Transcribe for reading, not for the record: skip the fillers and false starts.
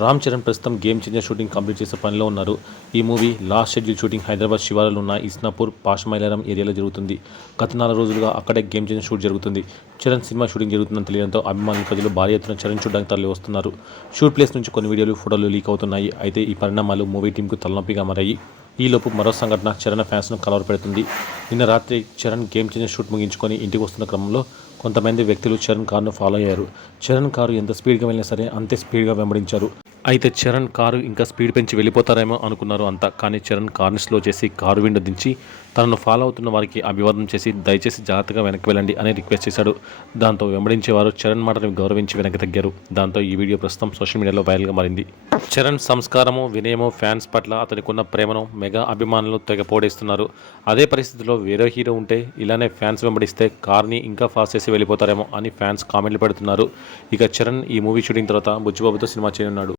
రామ్ చరణ్ ప్రస్తుతం game changer shooting complete చేసే పనిలో ఉన్నారు. ఈ movie last schedule shooting Hyderabad శివారులో ఉన్న ఇస్నాపూర్ పాషమైలారం ఏరియాలో జరుగుతుంది. గత 4 రోజులుగా అక్కడే గేమ్ చేంజర్ షూట్ జరుగుతుంది. చరణ్ సినిమా షూటింగ్ జరుగుతుందని తెలియడంతో అభిమానులు ప్రజలు భారీ ఎత్తున చరణ్ చూడడానికి తరలి వస్తున్నారు. షూట్ ప్లేస్ నుంచి కొన్ని వీడియోలు, ఫోటోలు లీక్ అవుతున్నాయి. అయితే ఈ పరిణామాలు మూవీ టీంకు తలనొప్పిగా మారాయి. ఈలోపు మరో సంఘటన చరణ్ ఫ్యాన్స్ను కలవరపెడుతుంది. నిన్న రాత్రి చరణ్ గేమ్ చేంజర్ షూట్ ముగించుకొని ఇంటికి వస్తున్న క్రమంలో కొంతమంది వ్యక్తులు చరణ్ కారును ఫాలో అయ్యారు. చరణ్ కారు ఎంత స్పీడ్గా వెళ్ళినా సరే అంతే స్పీడ్గా వెంబడించారు. అయితే చరణ్ కారు ఇంకా స్పీడ్ పెంచి వెళ్ళిపోతారేమో అనుకున్నారు అంతా. కానీ చరణ్ కార్ని స్లో చేసి కారు విండో దించి తనను ఫాలో అవుతున్న వారికి అభివాదం చేసి దయచేసి జాగ్రత్తగా వెనక్కి వెళ్ళండి అని రిక్వెస్ట్ చేశాడు. దాంతో వెంబడించేవారు చరణ్ మాటను గౌరవించి వెనక్కి తగ్గారు. దాంతో ఈ వీడియో ప్రస్తుతం సోషల్ మీడియాలో వైరల్గా మారింది. చరణ్ సంస్కారము, వినయము, ఫ్యాన్స్ పట్ల అతనికున్న ప్రేమను మెగా అభిమానులు తెగ పోడేస్తున్నారు. అదే పరిస్థితిలో వేరే హీరో ఉంటే ఇలానే ఫ్యాన్స్ వెంబడిస్తే కార్ని ఇంకా ఫాస్ట్ చేసి వెళ్ళిపోతారేమో అని ఫ్యాన్స్ కామెంట్లు పెడుతున్నారు. ఇక చరణ్ ఈ మూవీ షూటింగ్ తర్వాత బుచ్చిబాబుతో సినిమా చేయనున్నాడు.